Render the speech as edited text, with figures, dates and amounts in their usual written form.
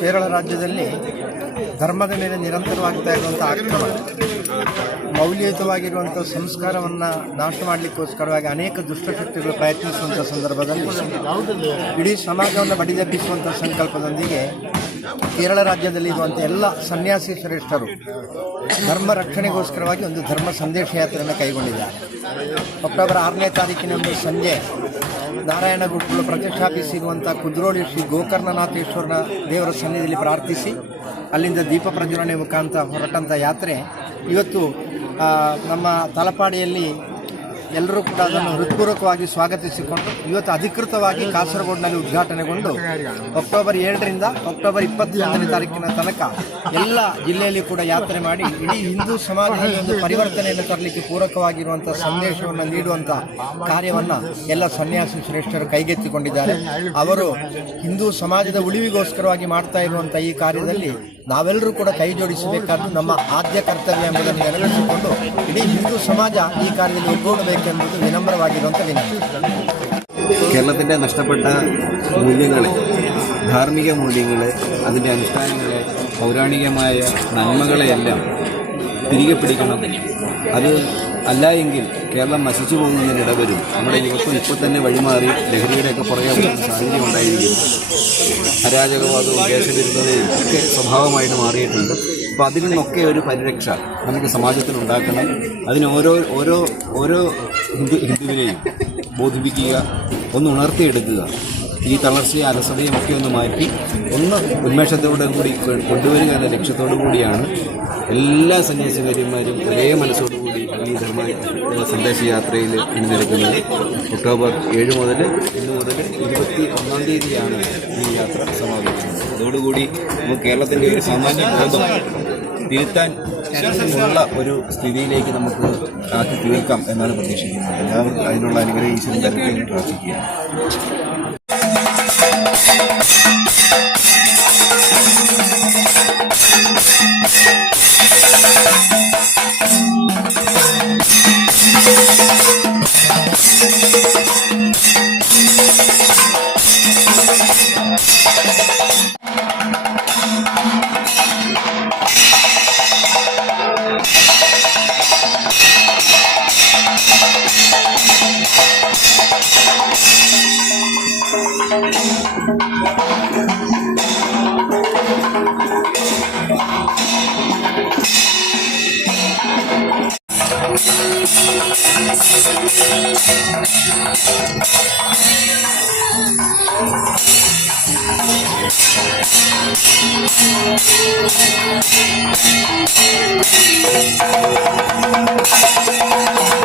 ಕೇರಳ ರಾಜ್ಯದಲ್ಲಿ ಧರ್ಮದ ಮೇಲೆ ನಿರಂತರವಾಗ್ತಾ ಇರುವಂಥ ಆಕ್ರಮಣ, ಮೌಲ್ಯಯುತವಾಗಿರುವಂಥ ಸಂಸ್ಕಾರವನ್ನು ನಾಶ ಮಾಡಲಿಕ್ಕೋಸ್ಕರವಾಗಿ ಅನೇಕ ದುಷ್ಟಶಕ್ತಿಗಳು ಪ್ರಯತ್ನಿಸುವಂಥ ಸಂದರ್ಭದಲ್ಲಿ ಇಡೀ ಸಮಾಜವನ್ನು ಬಡಿದೆಬ್ಬಿಸುವಂಥ ಸಂಕಲ್ಪದೊಂದಿಗೆ ಕೇರಳ ರಾಜ್ಯದಲ್ಲಿ ಇರುವಂಥ ಎಲ್ಲ ಸನ್ಯಾಸಿ ಶ್ರೇಷ್ಠರು ಧರ್ಮ ರಕ್ಷಣೆಗೋಸ್ಕರವಾಗಿ ಒಂದು ಧರ್ಮ ಸಂದೇಶ ಯಾತ್ರೆಯನ್ನು ಕೈಗೊಂಡಿದ್ದಾರೆ. ಅಕ್ಟೋಬರ್ 6ನೇ ತಾರೀಕಿನಂದು ಸಂಜೆ ನಾರಾಯಣ ಗುರುಗಳು ಪ್ರತಿಷ್ಠಾಪಿಸಿರುವಂಥ ಕುದ್ರೋಳಿ ಶ್ರೀ ಗೋಕರ್ಣನಾಥೇಶ್ವರನ ದೇವರ ಸನ್ನಿಧಿಯಲ್ಲಿ ಪ್ರಾರ್ಥಿಸಿ ಅಲ್ಲಿಂದ ದೀಪ ಪ್ರಜ್ವಲನೆ ಮುಖಾಂತರ ಹೊರಟಂಥ ಯಾತ್ರೆ ಇವತ್ತು ನಮ್ಮ ತಲಪಾಡಿಯಲ್ಲಿ ಎಲ್ಲರೂ ಕೂಡ ಅದನ್ನು ಹೃತ್ಪೂರ್ವಕವಾಗಿ ಸ್ವಾಗತಿಸಿಕೊಂಡು ಇವತ್ತು ಅಧಿಕೃತವಾಗಿ ಕಾಸರಗೋಡಿನಲ್ಲಿ ಉದ್ಘಾಟನೆಗೊಂಡು ಅಕ್ಟೋಬರ್ 7ರಿಂದ ಅಕ್ಟೋಬರ್ 21ನೇ ತಾರೀಕಿನ ತನಕ ಎಲ್ಲ ಜಿಲ್ಲೆಯಲ್ಲಿ ಕೂಡ ಯಾತ್ರೆ ಮಾಡಿ ಇಡೀ ಹಿಂದೂ ಸಮಾಜದಲ್ಲಿ ಒಂದು ಪರಿವರ್ತನೆಯನ್ನು ತರಲಿಕ್ಕೆ ಪೂರಕವಾಗಿರುವಂಥ ಸಂದೇಶವನ್ನು ನೀಡುವಂಥ ಕಾರ್ಯವನ್ನು ಎಲ್ಲ ಸನ್ಯಾಸಿ ಶ್ರೇಷ್ಠರು ಕೈಗೆತ್ತಿಕೊಂಡಿದ್ದಾರೆ. ಅವರು ಹಿಂದೂ ಸಮಾಜದ ಉಳಿವಿಗೋಸ್ಕರವಾಗಿ ಮಾಡ್ತಾ ಇರುವಂಥ ಈ ಕಾರ್ಯದಲ್ಲಿ ನಾವೆಲ್ಲರೂ ಕೂಡ ಕೈ ಜೋಡಿಸಬೇಕಾದ್ದು ನಮ್ಮ ಆದ್ಯ ಕರ್ತವ್ಯ ಎಂಬುದನ್ನು ನೆನಪಿಸಿಕೊಂಡು ಇಡೀ ಹಿಂದೂ ಸಮಾಜ ಈ ಕಾರ್ಯದಲ್ಲಿ ಒಗ್ಗೂಡಬೇಕೆಂಬುದು ವಿನಮ್ರವಾಗಿರುವಂಥ ವಿನಂತಿ. കേരളത്തിൻ്റെ നഷ്ടപ്പെട്ട മൂല്യങ്ങൾ, ധാർമ്മിക മൂല്യങ്ങൾ, അതിൻ്റെ അനുഷ്ഠാനങ്ങൾ, പൗരാണികമായ നന്മകളെയെല്ലാം തിരികെ പിടിക്കണം. അത് അല്ല എങ്കിൽ കേരളം നശിച്ചു പോകുന്നതിനിട വരും. നമ്മുടെ യുവത്വം ഇപ്പോൾ തന്നെ വഴിമാറി ലഹരിയുടെയൊക്കെ പുറകെ സാഹചര്യം ഉണ്ടായിരിക്കും. അരാജകവാദവും ദേശവിരുദ്ധതയും ഒക്കെ സ്വഭാവമായിട്ട് മാറിയിട്ടുണ്ട്. അപ്പോൾ അതിൽ നിന്നൊക്കെ ഒരു പരിരക്ഷ നമുക്ക് സമാജത്തിൽ ഉണ്ടാക്കണം. അതിന് ഓരോ ഹിന്ദുവിനെയും ബോധിപ്പിക്കുക, ഒന്ന് ഉണർത്തിയെടുക്കുക. ഈ തളർച്ചയും അലസതയും ഒക്കെ ഒന്ന് മാറ്റി ഒന്ന് ഉന്മേഷത്തോടെ കൂടി കൊണ്ടുവരിക എന്ന ലക്ഷ്യത്തോടു കൂടിയാണ് എല്ലാ സന്യാസിമാരും ഒരേ മനസ്സോടുകൂടി ഈ ധർമ്മ സന്ദേശ യാത്രയിൽ അണിനിരക്കുന്നത്. ഒക്ടോബർ 7 മുതൽ ഇന്ന് മുതൽ 21-ാം തീയതിയാണ് ഈ യാത്ര സമാപിക്കുന്നത്. അതോടുകൂടി നമുക്ക് കേരളത്തിൻ്റെ ഒരു സാമാന്യ ബോധം തിരുത്താൻ ഉള്ള ഒരു സ്ഥിതിയിലേക്ക് നമുക്ക് ആക്കി തീർക്കാം എന്നാണ് പ്രതീക്ഷിക്കുന്നത്. എല്ലാവർക്കും അതിനുള്ള അനുഗ്രഹം ഈശ്വരൻ തരട്ടെ എന്ന് പ്രാർത്ഥിക്കുകയാണ്. Thank you.